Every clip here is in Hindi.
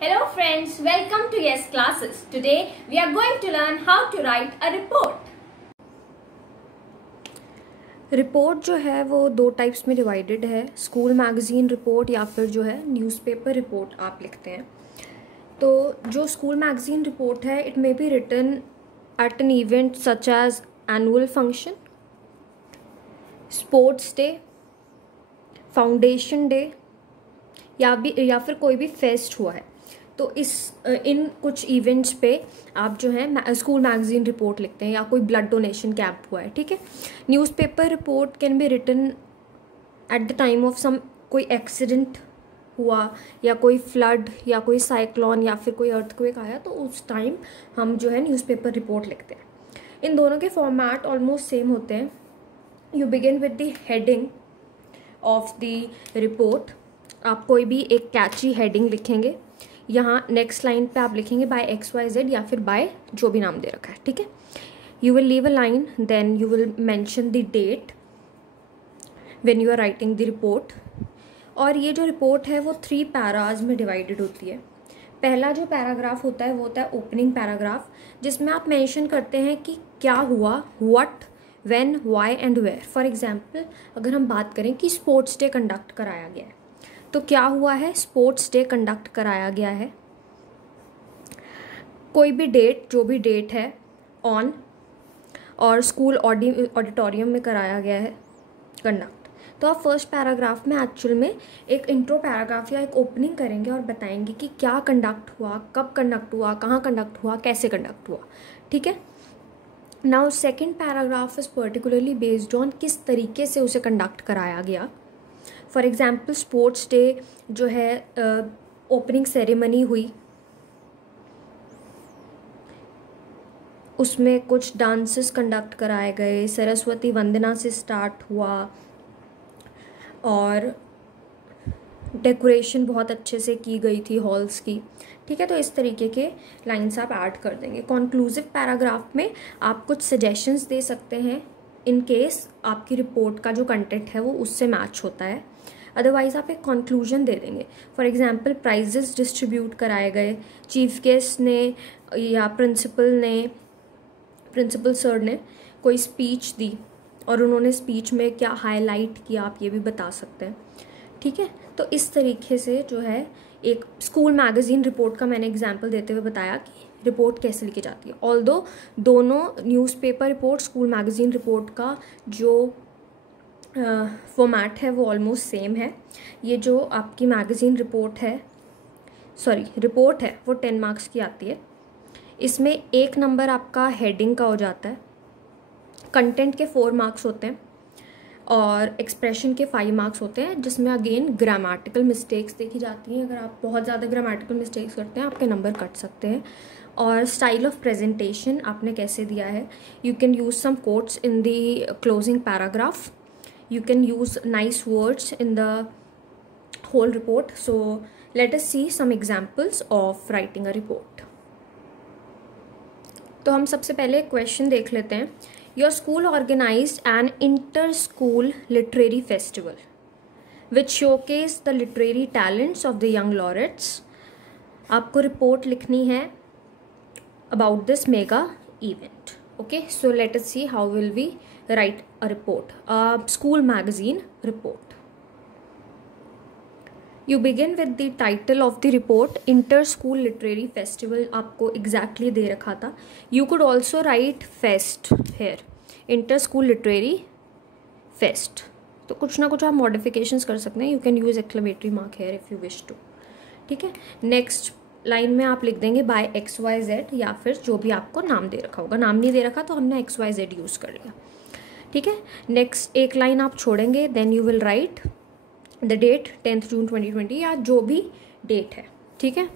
Hello friends, welcome to Yes Classes. Today we are going to learn how to write a report. Report जो है वो दो टाइप्स में डिवाइडेड है, स्कूल मैगज़ीन रिपोर्ट या फिर जो है न्यूज़पेपर रिपोर्ट आप लिखते हैं। तो जो स्कूल मैगज़ीन रिपोर्ट है it may be written at an event such as annual function, sports day, foundation day या फिर कोई भी फेस्ट हुआ है। तो इन कुछ इवेंट्स पे आप जो है स्कूल मैगज़ीन रिपोर्ट लिखते हैं, या कोई ब्लड डोनेशन कैंप हुआ है, ठीक है। Newspaper report can be written at the time of some कोई एक्सीडेंट हुआ या कोई फ्लड या कोई साइक्लोन या फिर कोई अर्थक्वेक आया, तो उस टाइम हम जो है न्यूज़पेपर रिपोर्ट लिखते हैं। इन दोनों के फॉर्मेट ऑलमोस्ट सेम होते हैं। You begin with the heading of the report. आप कोई भी एक कैची हेडिंग लिखेंगे। यहाँ नेक्स्ट लाइन पे आप लिखेंगे बाय XYZ या फिर बाय जो भी नाम दे रखा है, ठीक है। You will leave a line, then you will mention the date when you are writing the report. और ये जो रिपोर्ट है वो 3 पैराज में डिवाइडेड होती है। पहला जो पैराग्राफ होता है वो होता है ओपनिंग पैराग्राफ, जिसमें आप मेंशन करते हैं कि क्या हुआ, what, when, why and where. For example अगर हम बात करें कि स्पोर्ट्स डे कंडक्ट कराया गया है, तो क्या हुआ है, स्पोर्ट्स डे कंडक्ट कराया गया है। कोई भी डेट, जो भी डेट है, ऑन, और स्कूल ऑडिटोरियम में कराया गया है कंडक्ट। तो आप फर्स्ट पैराग्राफ में एक्चुअल में एक इंट्रो पैराग्राफ या एक ओपनिंग करेंगे और बताएंगे कि क्या कंडक्ट हुआ, कब कंडक्ट हुआ, कहाँ कंडक्ट हुआ, कैसे कंडक्ट हुआ, ठीक है। Now second paragraph is particularly based on किस तरीके से उसे कंडक्ट कराया गया। फॉर एग्ज़ाम्पल स्पोर्ट्स डे जो है ओपनिंग सेरेमनी हुई, उसमें कुछ डांसेस कंडक्ट कराए गए, सरस्वती वंदना से स्टार्ट हुआ और डेकोरेशन बहुत अच्छे से की गई थी हॉल्स की, ठीक है। तो इस तरीके के लाइन्स आप ऐड कर देंगे। कॉन्क्लूसिव पैराग्राफ में आप कुछ सजेशंस दे सकते हैं इन केस आपकी रिपोर्ट का जो कंटेंट है वो उससे मैच होता है। अदरवाइज आप एक कंक्लूजन दे देंगे। फॉर एग्जांपल प्राइजेस डिस्ट्रीब्यूट कराए गए, चीफ गेस्ट ने या प्रिंसिपल सर ने कोई स्पीच दी और उन्होंने स्पीच में क्या हाईलाइट किया, आप ये भी बता सकते हैं, ठीक है। तो इस तरीके से जो है एक स्कूल मैगज़ीन रिपोर्ट का मैंने एग्जाम्पल देते हुए बताया कि रिपोर्ट कैसे लिखी जाती है। ऑल्दो दोनों newspaper report, school magazine report का जो फॉर्मेट है वो ऑलमोस्ट सेम है। ये जो आपकी मैगज़ीन रिपोर्ट है वो 10 मार्क्स की आती है। इसमें 1 नंबर आपका हेडिंग का हो जाता है, कंटेंट के 4 मार्क्स होते हैं और एक्सप्रेशन के 5 मार्क्स होते हैं, जिसमें अगेन ग्रामेटिकल मिस्टेक्स देखी जाती हैं। अगर आप बहुत ज़्यादा ग्रामेटिकल मिस्टेक्स करते हैं आपके नंबर कट सकते हैं। और स्टाइल ऑफ प्रेजेंटेशन आपने कैसे दिया है, you can use some quotes in the closing paragraph, you can use nice words in the whole report. So let us see some examples of writing a report. तो हम सबसे पहले क्वेश्चन देख लेते हैं। Your school organized an inter-school literary festival which showcased the literary talents of the young laureates. आपको रिपोर्ट लिखनी है about this mega event. Okay, so let us see how will we write a report, a school magazine report. You begin with the title of the report, Inter School Literary Festival. आपको exactly दे रखा था। You could also write fest here, Inter School Literary Fest. तो कुछ ना कुछ आप modifications कर सकते हैं। You can use exclamatory mark here if you wish to, ठीक है। नेक्स्ट लाइन में आप लिख देंगे बाय XYZ या फिर जो भी आपको नाम दे रखा होगा। नाम नहीं दे रखा तो हमने XYZ यूज़ कर लिया, ठीक है। नेक्स्ट एक लाइन आप छोड़ेंगे, then you will write the date 10th June 2020 या जो भी डेट है, ठीक है।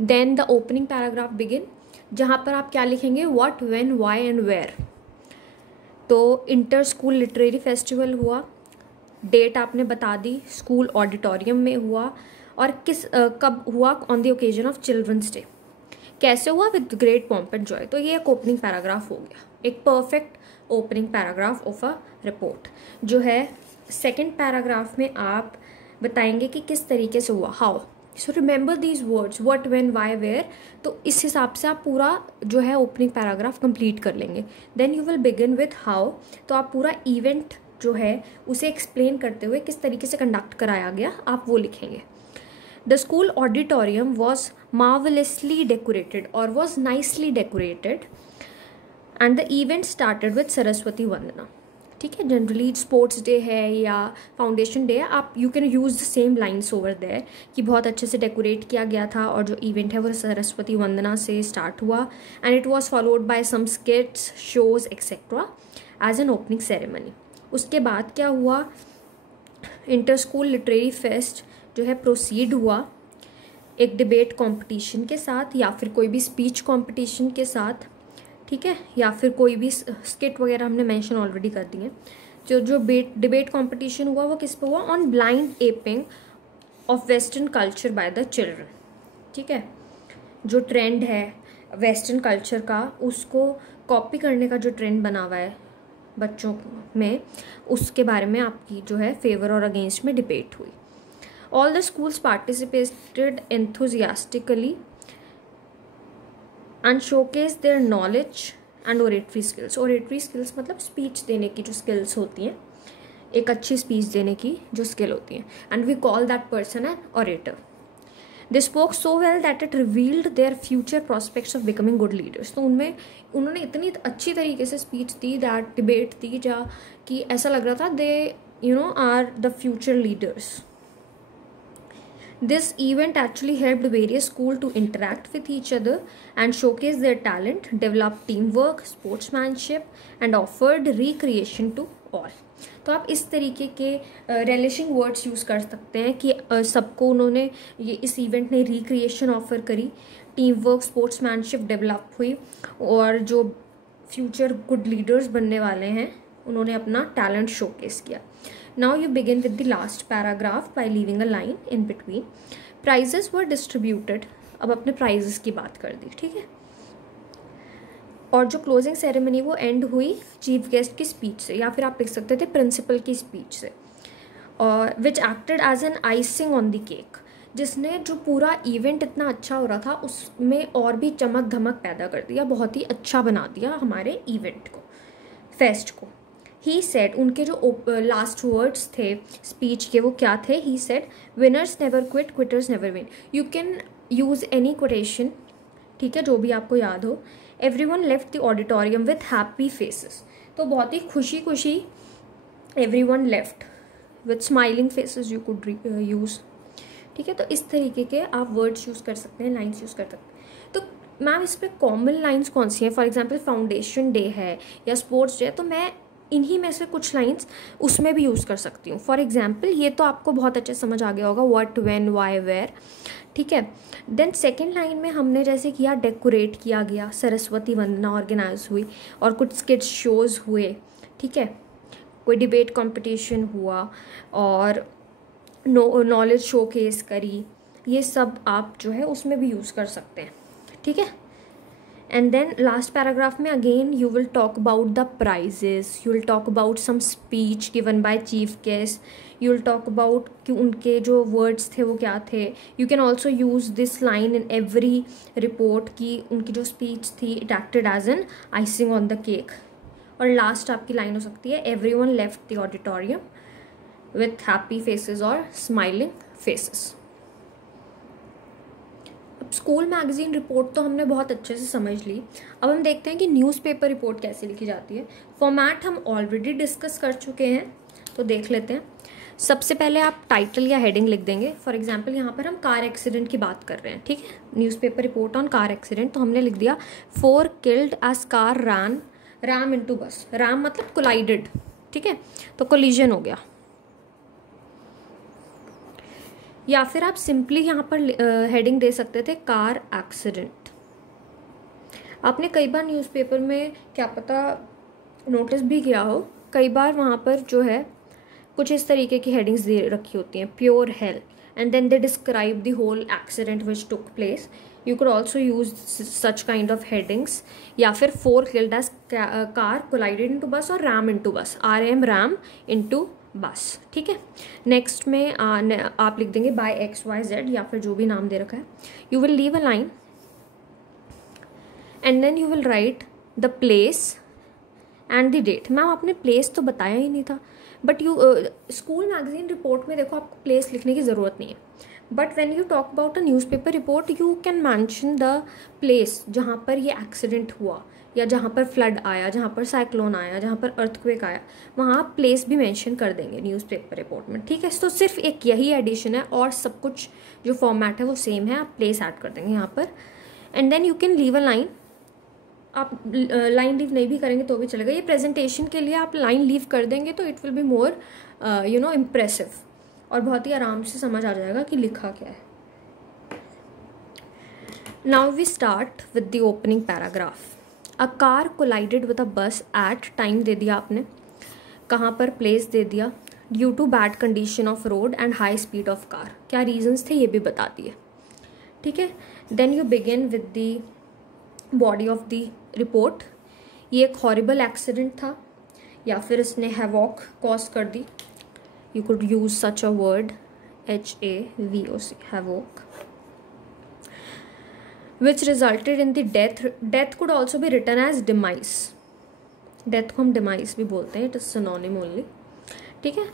Then the opening paragraph begin, जहाँ पर आप क्या लिखेंगे, what, when, why and where. तो इंटर स्कूल लिटरेरी फेस्टिवल हुआ, डेट आपने बता दी, स्कूल ऑडिटोरियम में हुआ, और कब हुआ, on the occasion of children's day. कैसे हुआ, with great pomp and joy. तो ये एक ओपनिंग पैराग्राफ हो गया, एक perfect opening paragraph of a report. जो है सेकंड पैराग्राफ में आप बताएंगे कि किस तरीके से हुआ, how, so remember these words, what, when, why, where. तो इस हिसाब से आप पूरा जो है ओपनिंग पैराग्राफ कंप्लीट कर लेंगे। Then you will begin with how. तो आप पूरा इवेंट जो है उसे एक्सप्लेन करते हुए किस तरीके से कंडक्ट कराया गया आप वो लिखेंगे। The school auditorium was marvellously decorated और was nicely decorated and the event started with Saraswati Vandana. ठीक है, जनरली स्पोर्ट्स डे है या फाउंडेशन डे है, आप you can use the same lines over there कि बहुत अच्छे से डेकोरेट किया गया था और जो इवेंट है वो सरस्वती वंदना से स्टार्ट हुआ and it was followed by some skits, shows etcetera as an opening ceremony. उसके बाद क्या हुआ, इंटर स्कूल लिटरेरी फेस्ट जो है प्रोसीड हुआ एक डिबेट कंपटीशन के साथ या फिर कोई भी स्पीच कंपटीशन के साथ। ठीक है, या फिर कोई भी स्किट वगैरह हमने मेंशन ऑलरेडी कर दिए। जो डिबेट कंपटीशन हुआ वो किस पे हुआ, on blind aping of western culture by the children. ठीक है, जो ट्रेंड है वेस्टर्न कल्चर का उसको कॉपी करने का जो ट्रेंड बना हुआ है बच्चों में, उसके बारे में आपकी जो है फेवर और अगेंस्ट में डिबेट हुई। All the schools participated enthusiastically and showcase their knowledge and oratory skills. Oratory skills मतलब स्पीच देने की जो स्किल्स होती हैं, एक अच्छी स्पीच देने की जो स्किल होती है, and we call that person an orator. They spoke so well that it revealed their future prospects of becoming good leaders. तो उन्होंने इतनी अच्छी तरीके से स्पीच दी, दैट डिबेट दी जा कि ऐसा लग रहा था they are the future leaders. This event actually helped various schools to interact with each other and showcase their talent, develop teamwork, sportsmanship, and offered recreation to all. तो आप इस तरीके के रिलेशिंग वर्ड्स यूज़ कर सकते हैं कि सबको उन्होंने इस इवेंट ने रिक्रिएशन ऑफर करी, टीम वर्क, स्पोर्ट्समैनशिप डेवलप हुई और जो फ्यूचर गुड लीडर्स बनने वाले हैं उन्होंने अपना टैलेंट शोकेस किया। Now you begin with the last paragraph by leaving a line in between. Prizes were distributed. अब अपने prizes की बात कर दी, ठीक है। और जो क्लोजिंग सेरेमनी वो एंड हुई चीफ गेस्ट की स्पीच से, या फिर आप लिख सकते थे प्रिंसिपल की स्पीच से, और which acted as an icing on the cake, जिसने जो पूरा इवेंट इतना अच्छा हो रहा था उसमें और भी चमक धमक पैदा कर दिया, बहुत ही अच्छा बना दिया हमारे इवेंट को, फेस्ट को। ही सेड, उनके जो लास्ट वर्ड्स थे स्पीच के वो क्या थे, he said winners never quit, quitters never win. You can use any quotation, ठीक है, जो भी आपको याद हो। Everyone left the auditorium with happy faces, तो बहुत ही खुशी खुशी everyone left with smiling faces you could use. ठीक है, तो इस तरीके के आप वर्ड्स यूज़ कर सकते हैं, लाइन्स यूज़ कर सकते हैं। तो मैम इस पर कॉमन लाइन्स कौन सी हैं, फॉर एग्जाम्पल फाउंडेशन डे है या स्पोर्ट्स डे है, तो मैं इन्हीं में से कुछ लाइंस उसमें भी यूज़ कर सकती हूँ। फॉर एग्जाम्पल ये तो आपको बहुत अच्छे समझ आ गया होगा, व्हाट, व्हेन, व्हाई, वेयर। ठीक है, देन सेकंड लाइन में हमने जैसे किया डेकोरेट किया गया, सरस्वती वंदना ऑर्गेनाइज हुई और कुछ स्किट्स शोज़ हुए। ठीक है, कोई डिबेट कंपटीशन हुआ और नॉलेज शोकेस करी, ये सब आप जो है उसमें भी यूज़ कर सकते हैं। ठीक है, and then last paragraph में again you will talk about the prizes, you will talk about some speech given by chief guest, you will talk about कि उनके जो words थे वो क्या थे। you can also use this line in every report कि उनकी जो speech थी it acted as an icing on the cake। और last आपकी line हो सकती है everyone left the auditorium with happy faces or smiling faces। School magazine report तो हमने बहुत अच्छे से समझ ली। अब हम देखते हैं कि न्यूज़पेपर रिपोर्ट कैसे लिखी जाती है। फॉर्मेट हम ऑलरेडी डिस्कस कर चुके हैं, तो देख लेते हैं। सबसे पहले आप टाइटल या हेडिंग लिख देंगे। फॉर एग्जांपल यहाँ पर हम कार एक्सीडेंट की बात कर रहे हैं, ठीक है, newspaper report on car accident, तो हमने लिख दिया 4 killed as car ram into bus. Ram मतलब कोलाइडेड, ठीक है, तो कोलिजन हो गया। या फिर आप सिंपली यहाँ पर हेडिंग दे सकते थे कार एक्सीडेंट। आपने कई बार न्यूज़पेपर में क्या पता नोटिस भी किया हो, कई बार वहाँ पर जो है कुछ इस तरीके की हेडिंग्स दे रखी होती हैं, pure hell, and then they describe the whole accident which took place. You could also use such kind of headings. या फिर 4 killed as car collided into bus और ram into bus, RM ram into bus, ठीक है। नेक्स्ट में आप लिख देंगे बाय XYZ या फिर जो भी नाम दे रखा है। You will leave a line and then you will write the place and the date. Ma'am आपने प्लेस तो बताया ही नहीं था, but you school magazine report में देखो आपको प्लेस लिखने की ज़रूरत नहीं है, but when you talk about a newspaper report you can mention the place जहाँ पर ये एक्सीडेंट हुआ, या जहाँ पर फ्लड आया, जहाँ पर साइक्लोन आया, जहाँ पर अर्थक्वेक आया, वहाँ आप प्लेस भी मेंशन कर देंगे न्यूज़पेपर रिपोर्ट में, ठीक है। तो सिर्फ एक यही एडिशन है और सब कुछ जो फॉर्मेट है वो सेम है, आप प्लेस ऐड कर देंगे यहाँ पर। And then you can leave a line. आप लाइन लीव नहीं भी करेंगे तो भी चलेगा, ये प्रेजेंटेशन के लिए आप लाइन लीव कर देंगे तो it will be more impressive और बहुत ही आराम से समझ आ जाएगा कि लिखा क्या है। Now we start with the opening paragraph. A car collided with a bus at, time दे दिया आपने, कहाँ पर प्लेस दे दिया, due to bad condition of road and high speed of car, क्या रीजंस थे ये भी बता दिए, ठीक है। Then you begin with the body of the report. ये एक हॉरिबल एक्सीडेंट था या फिर इसने हैवॉक कॉज कर दी, you could use such a word, HAVOC, havoc, which resulted in the death. Death could also be written as demise. Death को हम demise भी बोलते हैं, it is synonym only, ठीक है।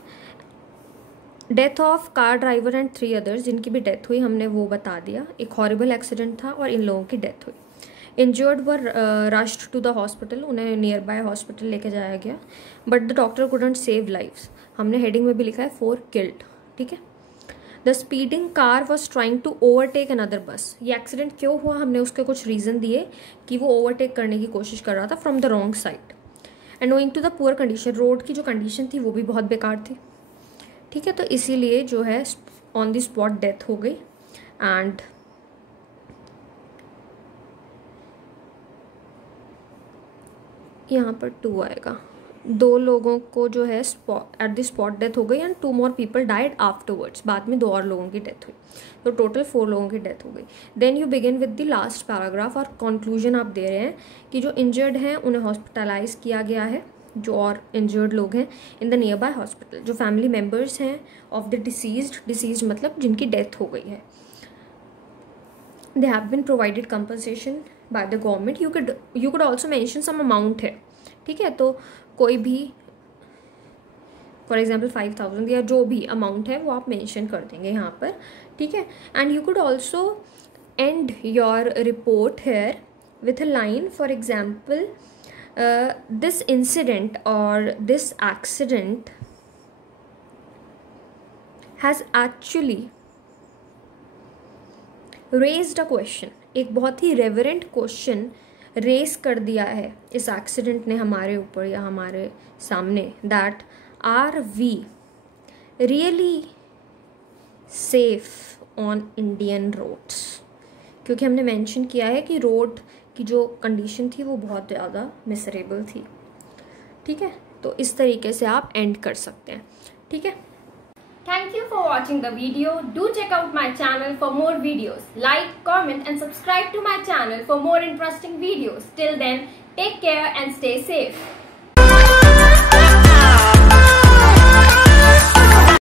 Death of car driver and 3 others, जिनकी भी डेथ हुई हमने वो बता दिया। एक हॉरिबल एक्सीडेंट था और इन लोगों की डेथ हुई। Injured were rushed to the hospital, उन्हें नियर बाय हॉस्पिटल लेके जाया गया, but the doctor couldn't save lives. हमने हेडिंग में भी लिखा है 4 killed, ठीक है। The speeding car was trying to overtake another bus. ये एक्सीडेंट क्यों हुआ, हमने उसके कुछ रीज़न दिए कि वो ओवरटेक करने की कोशिश कर रहा था from the wrong side. And owing to the poor condition, road की जो कंडीशन थी वो भी बहुत बेकार थी, ठीक है। तो इसीलिए जो है ऑन द स्पॉट डेथ हो गई। एंड यहाँ पर 2 आएगा, 2 लोगों को जो है एट द स्पॉट डेथ हो गई and 2 more people died afterwards, बाद में 2 और लोगों की डेथ हुई, तो टोटल 4 लोगों की डेथ हो गई। Then you begin with the last paragraph और कंक्लूजन आप दे रहे हैं कि जो इंजर्ड हैं उन्हें हॉस्पिटलाइज किया गया है, जो और इंजर्ड लोग हैं in the nearby hospital, जो फैमिली मेम्बर्स हैं ऑफ द डिसीज्ड मतलब जिनकी डेथ हो गई है, they have been provided compensation by the government. You could also mention some amount है, ठीक है। तो कोई भी फॉर एग्जाम्पल 5,000 या जो भी अमाउंट है वो आप मेंशन कर देंगे यहाँ पर, ठीक है। And you could also end your report here with a line, for example this incident or this accident has actually raised a question, एक बहुत ही रेवरेंट क्वेश्चन रेस कर दिया है इस एक्सीडेंट ने हमारे ऊपर या हमारे सामने, that are we really safe on Indian roads, क्योंकि हमने मेंशन किया है कि रोड की जो कंडीशन थी वो बहुत ज़्यादा मिसरेबल थी, ठीक है। तो इस तरीके से आप एंड कर सकते हैं, ठीक है। Thank you for watching the video. Do check out my channel for more videos. Like, comment and subscribe to my channel for more interesting videos. Till then, take care and stay safe.